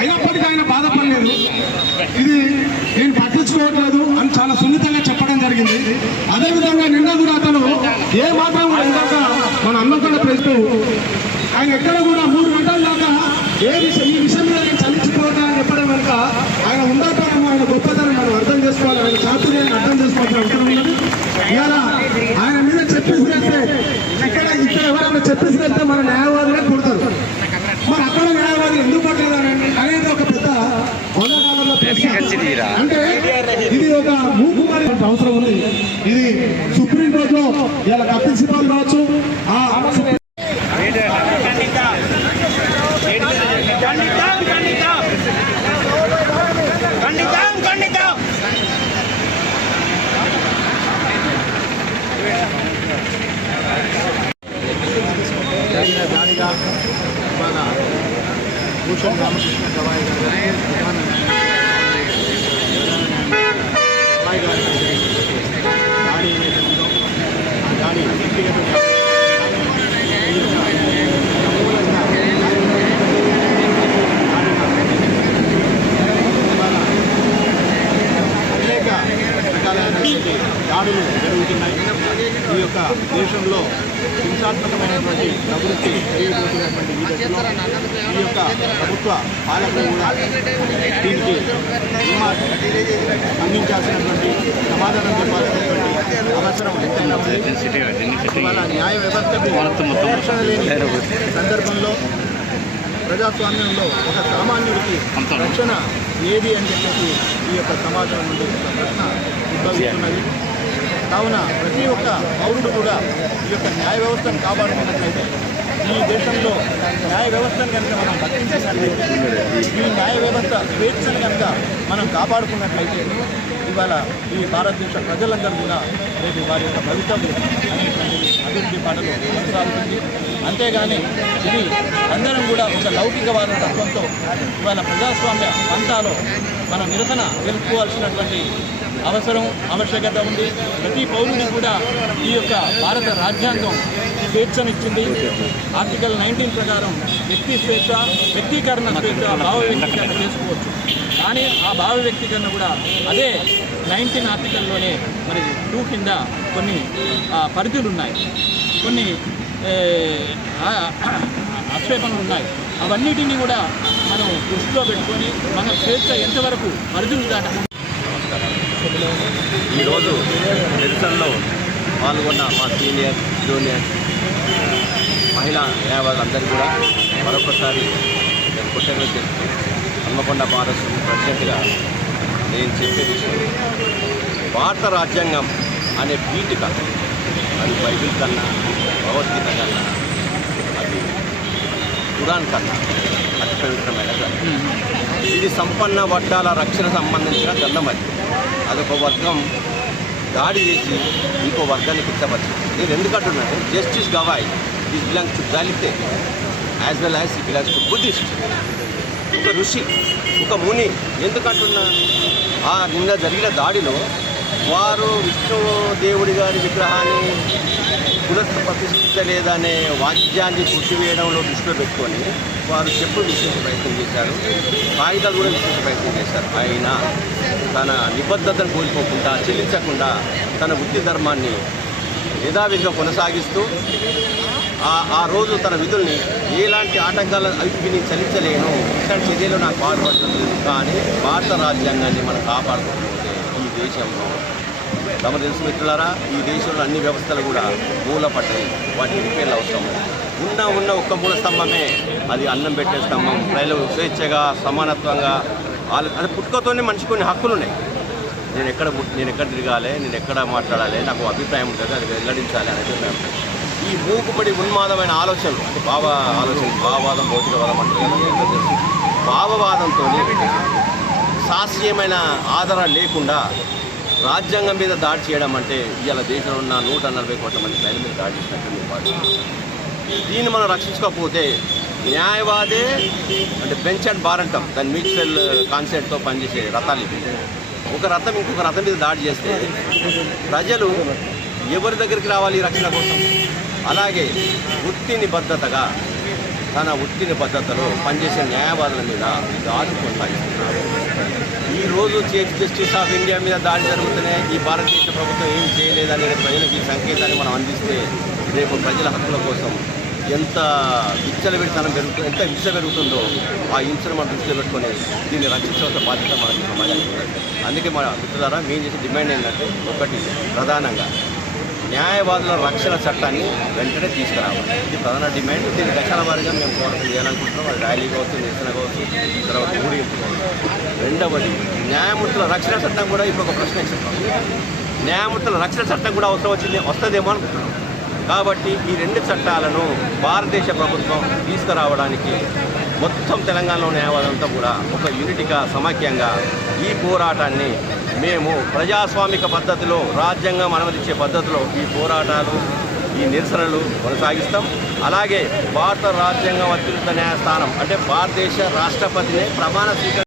అయినప్పటికీ ఆయన బాధపడలేదు. ఇది నేను పట్టించుకోవట్లేదు అని చాలా సున్నితంగా చెప్పడం జరిగింది. అదేవిధంగా నిన్న కూడా అతను ఏ మాత్రం కూడా ఇందాక మన అన్నకొండ ప్రెసిడెంట్ ఆయన ఎక్కడ కూడా మూడు గంటల దాకా ఏ విషయం ఈ విషయం మీద నేను చలించిపోతానని చెప్పడం వెనుక ఆయన ఉండటం ఆయన గొప్పతనం మనం అర్థం చేసుకోవాలి. ఆయన చాతుర్యాన్ని అర్థం చేసుకోవాల్సిన అవసరం ఉన్నది. ఇలా ఆయన మీద చెప్పేసి వెళ్తే ఇక్కడ ఇక్కడ ఎవరైనా చెప్పేసి వెళ్తే మన న్యాయవాదులే కొడతారు మరి అక్కడ న్యాయవాది ఎందుకు కొట్టలేదని అనేది ఒక పెద్ద వంద డాలర్ల అంటే ఇది ఒక మూకుమారి అవసరం ఉంది. ఇది సుప్రీంకోర్టులో ఇలా కపిల్ సిబాల్ కావచ్చు. ఆ మన భూషణ్ రామకృష్ణ గవాయి గారు ప్రధాన గవాయి గారు జరిగినటువంటి దాడి ఏదైతే ఉందో ఆ దాడి వ్యక్తిగత దాడి. ఈ యొక్క మూలంగా ఇవాళ అనేక రకాలైనటువంటి దాడులు జరుగుతున్నాయి. ఈ యొక్క దేశంలో హింసాత్మకమైనటువంటి ప్రవృత్తి పెరిగిపోతున్నటువంటి ఈ దశలో ఈ యొక్క ప్రభుత్వ పాలకులు కూడా దీనికి అందించాల్సినటువంటి సమాధానం చెప్పాల్సినటువంటి అవసరం ఎంతైనా ఇవాళ న్యాయ వ్యవస్థకు సందర్భంలో ప్రజాస్వామ్యంలో ఒక సామాన్యుడికి రక్షణ ఏది అని చెప్పేసి ఈ యొక్క సమాజం నుండి ఒక ప్రశ్న ఉద్భవిస్తున్నది. కావున ప్రతి ఒక్క పౌరుడు కూడా ఈ యొక్క న్యాయ వ్యవస్థను కాపాడుకున్నట్లయితే ఈ దేశంలో న్యాయ వ్యవస్థను కనుక మనం రక్షించినట్లయితే ఈ న్యాయ వ్యవస్థ స్వేచ్ఛను కనుక మనం కాపాడుకున్నట్లయితే ఇవాళ ఈ భారతదేశ ప్రజలందరూ కూడా రేపు వారి యొక్క భవితవ్యం అభివృద్ధి బాటలో కొనసాగుతుంది. అంతేగాని ఇది అందరం కూడా ఒక లౌకికవాద తత్వంతో ఇవాళ ప్రజాస్వామ్య పంతాలో మనం నిరసన తెలుపుకోవాల్సినటువంటి అవసరం ఆవశ్యకత ఉంది. ప్రతి పౌరుడు కూడా ఈ యొక్క భారత రాజ్యాంగం స్వేచ్ఛనిచ్చింది. ఆర్టికల్ నైన్టీన్ ప్రకారం వ్యక్తి స్వేచ్ఛ వ్యక్తీకరణ స్వేచ్ఛ భావ వ్యక్తీకరణ చేసుకోవచ్చు. కానీ ఆ భావ వ్యక్తీకరణ కూడా అదే నైన్టీన్ ఆర్టికల్లోనే మరి టూ కింద కొన్ని పరిధులు ఉన్నాయి కొన్ని ఆక్షేపణలు ఉన్నాయి. అవన్నిటినీ కూడా మనం దృష్టిలో పెట్టుకొని మన స్వేచ్ఛ ఎంతవరకు పరిధులు దాటకుండా ఈరోజు నిరసనలో పాల్గొన్న మా సీనియర్ జూనియర్ మహిళా న్యాయవాదులందరూ కూడా మరొకసారి నేను కృతజ్ఞత చేస్తూ హన్మకొండ పారస్వామి ప్రెసిడెంట్గా నేను చెప్పే విషయం భారత రాజ్యాంగం అనే పీఠిక అది బైబిల్ కన్నా భగవద్గీత కన్నా అది ఖురాన్ కన్నా అతి పవిత్రమైన ఇది సంపన్న వర్గాల రక్షణ సంబంధించిన గ్రంథం అది. అదొక వర్గం దాడి చేసి ఇంకో వర్గాన్ని కించపరిచింది. నేను ఎందుకు అంటున్నాను Justice Gavai is belongs to దళితే as well as he belongs to Buddhist. ఒక ఋషి ఒక ముని ఎందుకంటున్నా ఆ నిన్న జరిగిన దాడిలో వారు విష్ణు దేవుడి గారి విగ్రహాన్ని కులస్థ ప్రతిష్ఠించలేదనే వాక్యాన్ని వేయడంలో దృష్టిలో పెట్టుకొని వారు చెప్పు విశేష ప్రయత్నం చేశారు. కాగితాలు కూడా విశేష ప్రయత్నం చేశారు. ఆయన తన నిబద్ధతను కోల్పోకుండా చెల్లించకుండా తన వృత్తి ధర్మాన్ని యథావిధిగా కొనసాగిస్తూ ఆ రోజు తన విధుల్ని ఎలాంటి ఆటంకాల అవిటికి నేను చలించలేను. ఇట్లాంటి చర్యలు నాకు పాల్పడుతుంది కానీ భారత రాజ్యాంగాన్ని మనం కాపాడుకోకపోతే ఈ దేశంలో తమ తెలుసు మిత్రులారా ఈ దేశంలో అన్ని వ్యవస్థలు కూడా మూలపడ్డాయి వాటికి రిపేర్లు అవసరం ఉన్న ఉన్న ఒక్క మూల స్తంభమే. అది అన్నం పెట్టే స్తంభం ప్రజలు స్వేచ్ఛగా సమానత్వంగా వాళ్ళు అది పుట్టుకతోనే మనిషి కొన్ని హక్కులు ఉన్నాయి నేను ఎక్కడ నేను ఎక్కడ తిరగాలి నేను ఎక్కడ మాట్లాడాలి నాకు అభిప్రాయం ఉంటుంది అది వెల్లడించాలి అనేది ఈ మూకుపడి ఉన్మాదమైన ఆలోచనలు అంటే భావ ఆలోచన భావవాదం భౌతికవాదం అంటే తెలుసు. భావవాదంతో శాస్త్రీయమైన ఆధారం లేకుండా రాజ్యాంగం మీద దాడి చేయడం అంటే ఇవాళ దేశంలో ఉన్న నూట నలభై కోట్ల మంది ప్రజల మీద దాడి చేసినట్టు వాడు. దీన్ని మనం రక్షించకపోతే న్యాయవాదే అంటే బెంచ్ అండ్ బార్ అంటాం. దాని మ్యూచువల్ కాన్సెప్ట్తో పనిచేసే రథాలు ఇవి. ఒక రథం ఇంకొక రథం మీద దాడి చేస్తే ప్రజలు ఎవరి దగ్గరికి రావాలి రక్షణ కోసం? అలాగే వృత్తిని భద్రతగా తన ఉత్తిని పద్ధతిలో పనిచేసే న్యాయవాదుల మీద దాడి కొనసాగిస్తున్నారు. ఈ రోజు చీఫ్ జస్టిస్ ఆఫ్ ఇండియా మీద దాడి జరుగుతూనే ఈ భారతదేశ ప్రభుత్వం ఏం చేయలేదని ప్రజలకు ఈ సంకేతాన్ని మనం అందిస్తే రేపు ప్రజల హక్కుల కోసం ఎంత విచ్చల విడతనం పెరుగుతుందో ఎంత హింస పెరుగుతుందో ఆ హింసను మనం దృష్టిలో పెట్టుకొని దీన్ని రక్షించవలసిన బాధ్యత మనకి సమాజానికి అందుకే మన మిత్రులారా మేము చేసే డిమాండ్ ఏంటంటే ఒకటి ప్రధానంగా న్యాయవాదుల రక్షణ చట్టాన్ని వెంటనే తీసుకురావాలి. ఇది ప్రధాన డిమాండ్. దీన్ని దశల వారిగా మేము పోరాటం చేయాలనుకుంటున్నాం. అది ర్యాలీ కావచ్చు నిరసన కావచ్చు తర్వాత ఊరేగింపు రెండవది న్యాయమూర్తుల రక్షణ చట్టం కూడా ఇప్పుడు ఒక ప్రశ్న చెప్పాం న్యాయమూర్తుల రక్షణ చట్టం కూడా అవసరం వచ్చింది వస్తుందేమో అనుకుంటున్నాం. కాబట్టి ఈ రెండు చట్టాలను భారతదేశ ప్రభుత్వం తీసుకురావడానికి మొత్తం తెలంగాణలో న్యాయవాదంతా కూడా ఒక యూనిట్గా సమాఖ్యంగా ఈ పోరాటాన్ని మేము ప్రజాస్వామిక పద్ధతిలో రాజ్యాంగం అనుమతించే పద్ధతిలో ఈ పోరాటాలు ఈ నిరసనలు కొనసాగిస్తాం. అలాగే భారత రాజ్యాంగం అత్యున్నత న్యాయస్థానం అంటే భారతదేశ రాష్ట్రపతినే ప్రమాణ స్వీకారం